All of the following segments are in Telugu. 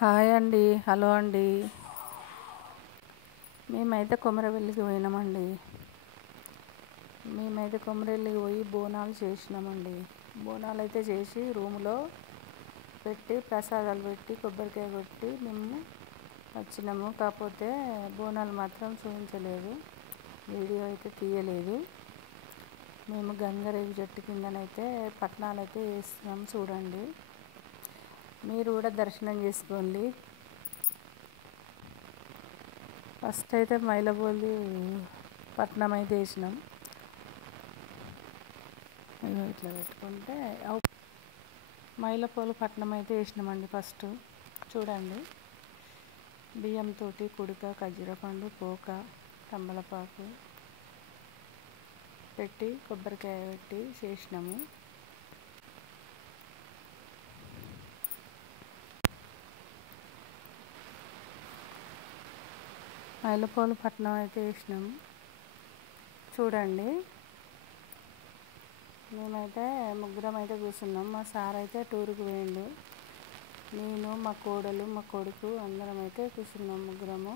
హాయ్ అండి, హలో అండి. మేమైతే కొమరవెల్లికి పోయినామండి. కొమరవెల్లికి పోయి బోనాలు చేసినామండి. బోనాలు అయితే చేసి రూములో పెట్టి ప్రసాదాలు పెట్టి కొబ్బరికాయ కొట్టి మేము వచ్చినాము. కాకపోతే బోనాలు మాత్రం చూపించలేదు, వీడియో అయితే తీయలేదు. మేము గంగరేగు చెట్టు కిందనైతే పట్నాలు అయితే వేస్తున్నాము, చూడండి. మీరు కూడా దర్శనం చేసుకోండి. ఫస్ట్ అయితే మైలబోలి పట్నం అయితే వేసినాం. ఇట్లా పెట్టుకుంటే మైలపోలు పట్నం అయితే వేసినామండి. ఫస్ట్ చూడండి, బియ్యంతో కుడుక, ఖర్జూరపండు, పోక, తమలపాకు పెట్టి కొబ్బరికాయ పెట్టి చేసినాము. మైలపోలు పట్నం అయితే వేసినాము, చూడండి. మేమైతే ముగ్గురం అయితే కూర్చున్నాం. మా సార్ అయితే టూర్కి పోయిండు. నేను, మా కోడలు, మా కొడుకు అందరం అయితే కూర్చున్నాం ముగ్గురము.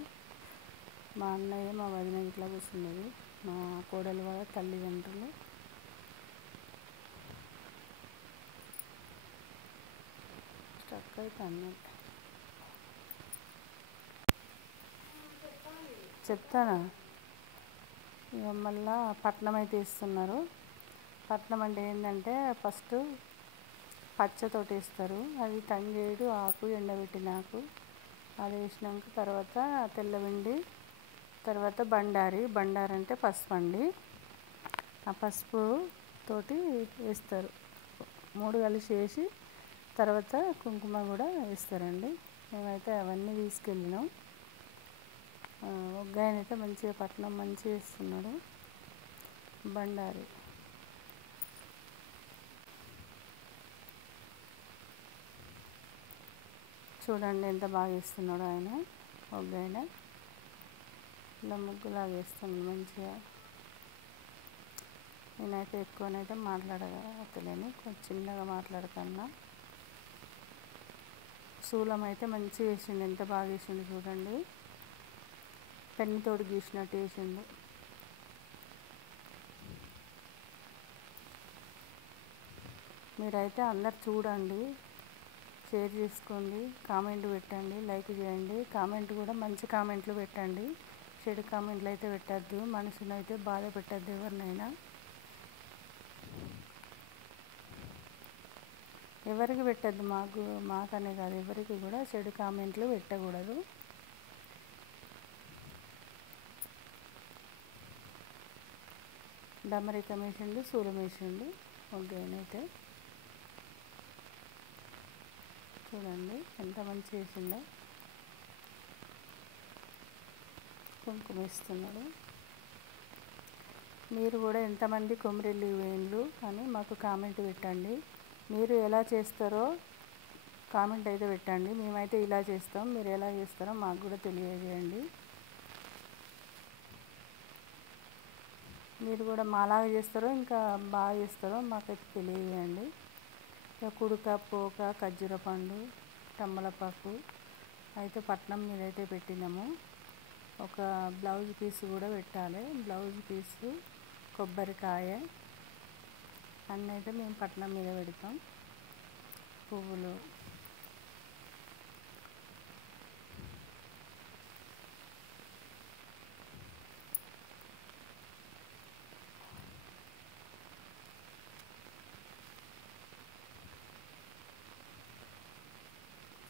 మా అన్నయ్య, మా వదిన ఇట్లా కూర్చున్నది. మా కోడలు వాళ్ళ తల్లిదండ్రులు. స్టక్ అయితే అన్నట్టు చెప్తానా. ఇక మళ్ళా పట్నం అయితే ఇస్తున్నారు. పట్నం అంటే ఏంటంటే ఫస్ట్ పచ్చతోటి వేస్తారు. అది తంగేడు ఆకు, ఎండబెట్టిన ఆకు, అది వేసినాక తర్వాత తెల్లపిండి, తర్వాత బండారి అంటే పసుపు అండి. ఆ పసుపు తోటి వేస్తారు. 3 కలిసి వేసి తర్వాత కుంకుమ కూడా వేస్తారండి. మేమైతే అవన్నీ తీసుకెళ్ళినాం. ఒక ఆయన అయితే మంచిగా పట్నం మంచిగా వేస్తున్నాడు, బండారి. చూడండి ఎంత బాగా వేస్తున్నాడు ఆయన. ఒక ఆయన ఇలా ముగ్గులాగా వేస్తున్నాడు మంచిగా. నేనైతే ఎక్కువనైతే మాట్లాడలేను, కొంచెం చిన్నగా మాట్లాడుతున్నా. శూలం అయితే మంచిగా వేసిండు, ఎంత బాగా వేసిండు చూడండి. పెన్నుతోటి గీసినట్టు వేసిండు. మీరైతే అందరు చూడండి, షేర్ చేసుకోండి, కామెంట్ పెట్టండి, లైక్ చేయండి. కామెంట్ కూడా మంచి కామెంట్లు పెట్టండి, చెడు కామెంట్లు అయితే పెట్టద్దు. మనసును అయితే బాధ పెట్టద్దు ఎవరినైనా. ఎవరికి పెట్టద్దు, మాకనే కాదు, ఎవరికి కూడా చెడు కామెంట్లు పెట్టకూడదు. డమరికం వేసిండు, శూలం వేసిండు. ఓకేనైతే చూడండి ఎంత మంచి వేసిండో. కుంకుమ వేస్తున్నాడు. మీరు కూడా ఎంతమంది కొమరెల్లి వేయండ్లు అని మాకు కామెంట్ పెట్టండి. మీరు ఎలా చేస్తారో కామెంట్ అయితే పెట్టండి. మేమైతే ఇలా చేస్తాం, మీరు ఎలా చేస్తారో మాకు కూడా తెలియజేయండి. మీరు కూడా మాలాగా చేస్తారో ఇంకా బాగా చేస్తారో మాకైతే తెలియజేయండి. కుడుక, పోక, ఖర్జూరపండు, తమలపాకు అయితే పట్నం మీద అయితే పెట్టినాము. ఒక బ్లౌజ్ పీస్ కూడా పెట్టాలి. బ్లౌజ్ పీసు, కొబ్బరికాయ అన్నీ అయితే మేము పట్నం మీద పెడతాం. పువ్వులు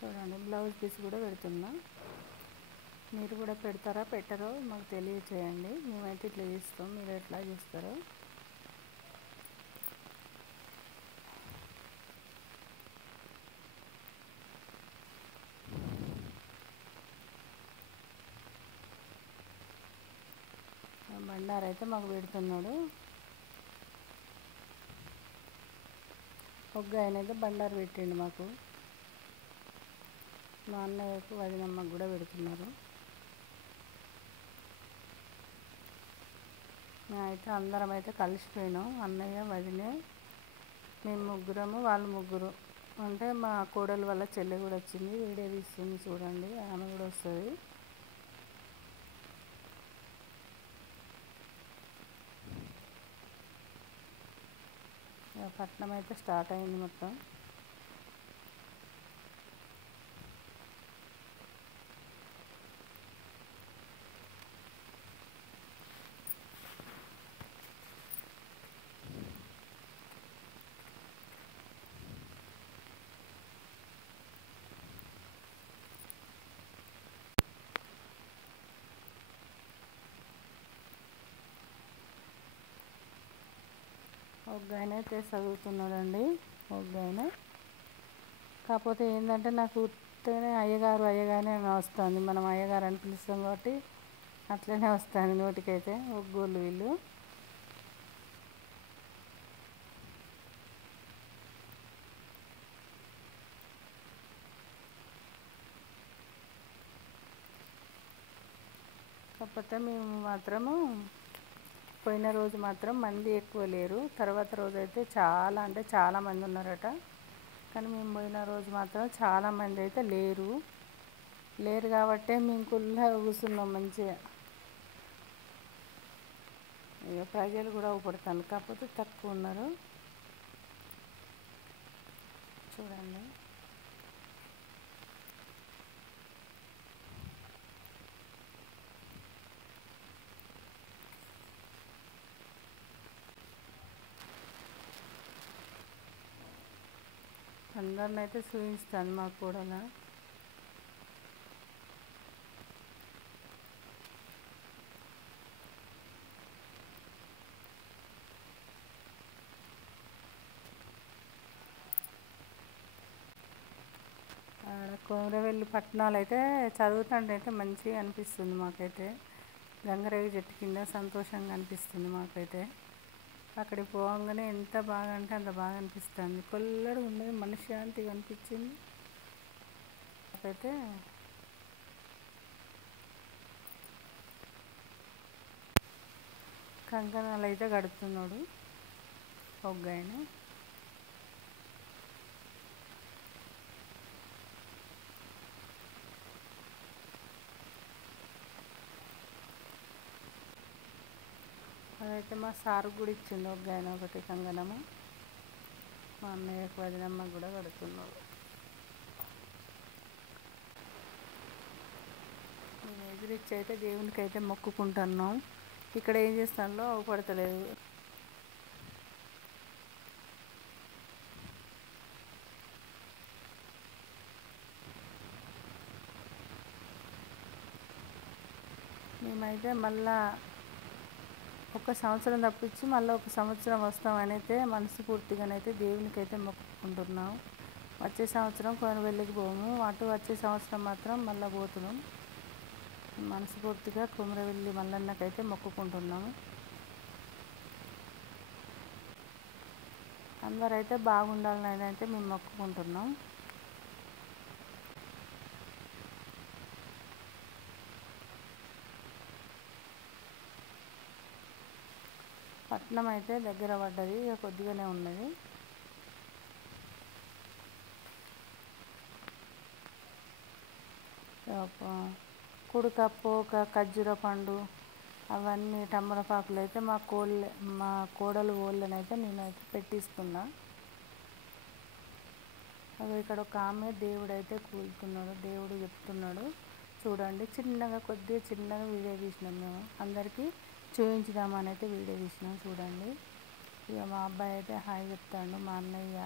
చూడండి, బ్లౌజ్ పీస్ కూడా పెడుతున్నా. మీరు కూడా పెడతారా పెట్టరో మాకు తెలియచేయండి. మేమైతే ఇట్లా చేస్తాం, మీరు ఎట్లా చేస్తారో. బండారు అయితే మాకు పెడుతున్నాడు. ఒక ఆయన అయితే బండారు పెట్టిండు మాకు. మా అన్నయ్యకు, వదినమ్మకు కూడా పెడుతున్నారు. మేమైతే అందరం అయితే కలిసిపోయినాం. అన్నయ్య, వదినే, మేము ముగ్గురము, వాళ్ళు ముగ్గురు. అంటే మా కోడలు వాళ్ళ చెల్లె కూడా వచ్చింది, వీడియో తీస్తుంది చూడండి, ఆమె కూడా వస్తుంది. పట్నం అయితే స్టార్ట్ అయింది మొత్తం. ఒక ఆయన అయితే చదువుతున్నాడండి, ఒక ఆయన. కాకపోతే ఏంటంటే నాకు ఉత్తగానే అయ్యగారు అయ్యగానే వస్తుంది, మనం అయ్యగారు అని పిలుస్తాం కాబట్టి అట్లనే వస్తుంది నోటికైతే ఒగ్గోళ్ళు వీళ్ళు. కాకపోతే మేము మాత్రము పోయిన రోజు మాత్రం మంది ఎక్కువ లేరు, తర్వాత రోజు అయితే చాలా అంటే చాలా మంది ఉన్నారట. కానీ మేము పోయిన రోజు మాత్రం చాలామంది అయితే లేరు కాబట్టే మేము కుల్లా కూర్చున్నాం మంచిగా. ఇక ప్రజలు కూడా ఊపడతాను, కాకపోతే తక్కువ ఉన్నారు చూడండి. అందరిని అయితే చూపిస్తాను మా కోడల. కొమరవెల్లి పట్టణాలు అయితే చదువుతుంటే అయితే మంచిగా అనిపిస్తుంది మాకైతే. గంగరేగి చెట్టు కింద సంతోషంగా అనిపిస్తుంది మాకైతే. అక్కడికి పోగానే ఎంత బాగా అంటే అంత బాగా అనిపిస్తుంది, కొల్లడు ఉన్నది, మనశ్శాంతిగా అనిపించింది నాకైతే. కంకణాలు అయితే కడుతున్నాడు ఒక ఆయన. అదైతే మా సారు కూడా ఇచ్చిండు ఒక ఆయన ఒకటి కంగనము. మా అన్నయ్యకు వదినమ్మ కూడా కడుతున్నాడు. మేము ఎదురిచ్చి అయితే దేవునికి అయితే మొక్కుకుంటున్నాం. ఇక్కడ ఏం చేస్తానో అవపడతలేదు. మేమైతే మళ్ళా ఒక సంవత్సరం తప్పించి మళ్ళీ ఒక సంవత్సరం వస్తామని అయితే మనస్ఫూర్తిగానైతే దేవునికి అయితే మొక్కుకుంటున్నాం. వచ్చే సంవత్సరం కొమరవెల్లికి పోము, అటు వచ్చే సంవత్సరం మాత్రం మళ్ళీ పోతున్నాం. మనస్ఫూర్తిగా కొమరవెల్లి మల్లన్నకైతే మొక్కుకుంటున్నాము. అందరైతే బాగుండాలని అయితే మేము మొక్కుకుంటున్నాం. పట్నం అయితే దగ్గర పడ్డది, ఇక కొద్దిగానే ఉన్నది. కుడుక, పోక, ఖర్జూర పండు, అవన్నీ తమలపాకులు అయితే మా కోడలు ఓళ్ళనైతే నేనైతే పెట్టిస్తున్నా. అవి ఇక్కడ ఒక ఆమె దేవుడు అయితే కూలుతున్నాడు, దేవుడు చెప్తున్నాడు చూడండి. కొద్దిగా చిన్నగా వీడియో తీసినాం, మేము అందరికీ చూపించుదామని అయితే వీడియో తీసినాం చూడండి. ఇక మా అబ్బాయి అయితే హాయ్ చెప్తాడు, మా అన్నయ్య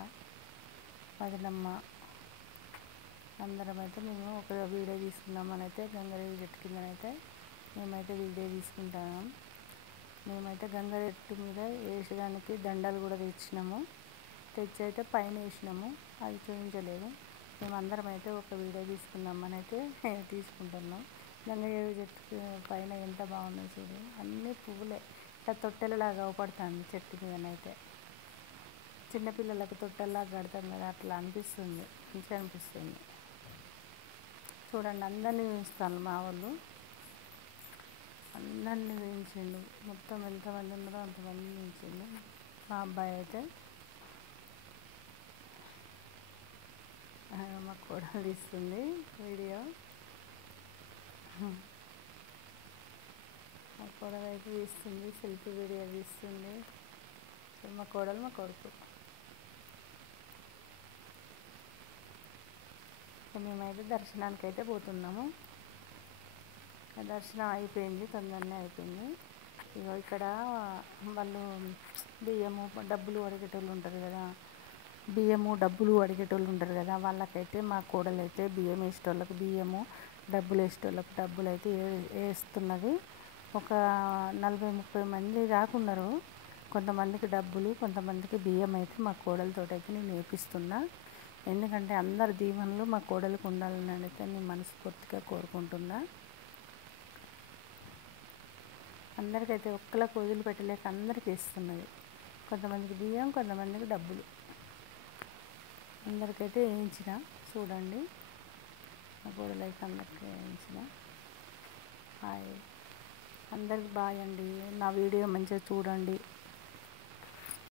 వదినమ్మ అందరం అయితే మేము ఒక వీడియో తీసుకుందామని అయితే గంగరేగి చెట్టు కిందనైతే మేమైతే వీడియో తీసుకుంటాము. మేమైతే గంగరేగి చెట్టు మీద వేసడానికి దండలు కూడా తెచ్చి అయితే పైన వేసినాము, అది చూపించలేదు. మేమందరం అయితే ఒక వీడియో తీసుకుందామని అయితే తీసుకుంటున్నాం. గంగరేగి చెట్టు పైన ఎంత బాగున్నాయి చూడు, అన్నీ పువ్వులే, ఇట్లా తొట్టెలలాగా అవపడుతుంది చెట్టు మీదనైతే. చిన్నపిల్లలకు తొట్టెల్లాగా కడతాం కదా, అట్లా అనిపిస్తుంది, మంచిగా అనిపిస్తుంది చూడండి. అందరినీ చూపిస్తాను, మా వాళ్ళు అందరినీ చూపించిండు, మొత్తం ఎంతమంది ఉన్నారో అంతమంది చూపించిండు. మా అబ్బాయి అయితే మా కోడలు తీస్తుంది వీడియో. మా కోడలు అయితే తీస్తుంది, సెల్ఫీ వీడియో తీస్తుంది. మా కోడలు మా కొడుకు. మేమైతే దర్శనానికి అయితే పోతున్నాము. దర్శనం అయిపోయింది, తొందరనే అయిపోయింది. ఇగో ఇక్కడ వాళ్ళు బియ్యము డబ్బులు అడిగేటోళ్ళు ఉంటారు కదా, వాళ్ళకైతే మా కోడలు అయితే బియ్యం వేసేటోళ్ళకి బియ్యము, డబ్బులు వేసేటోళ్ళకి డబ్బులు అయితే వేస్తున్నది. ఒక 40-30 మంది దాకా ఉన్నారు. కొంతమందికి డబ్బులు, కొంతమందికి బియ్యం అయితే మా కోడలతో అయితే నేను వేపిస్తున్నా. ఎందుకంటే అందరి దీవెనలు మా కోడలకు ఉండాలని అయితే నేను మనస్ఫూర్తిగా కోరుకుంటున్నా. అందరికైతే ఒక్కళ్ళకి వదిలిపెట్టలేక అందరికీ ఇస్తున్నది. కొంతమందికి బియ్యం, కొంతమందికి డబ్బులు. అందరికైతే వేయించిన, చూడండి. మా కోడలు అయితే అందరికీ వేయించిన. హాయ్ అందరికి బాయ్ అండి. నా వీడియో మంచిగా చూడండి.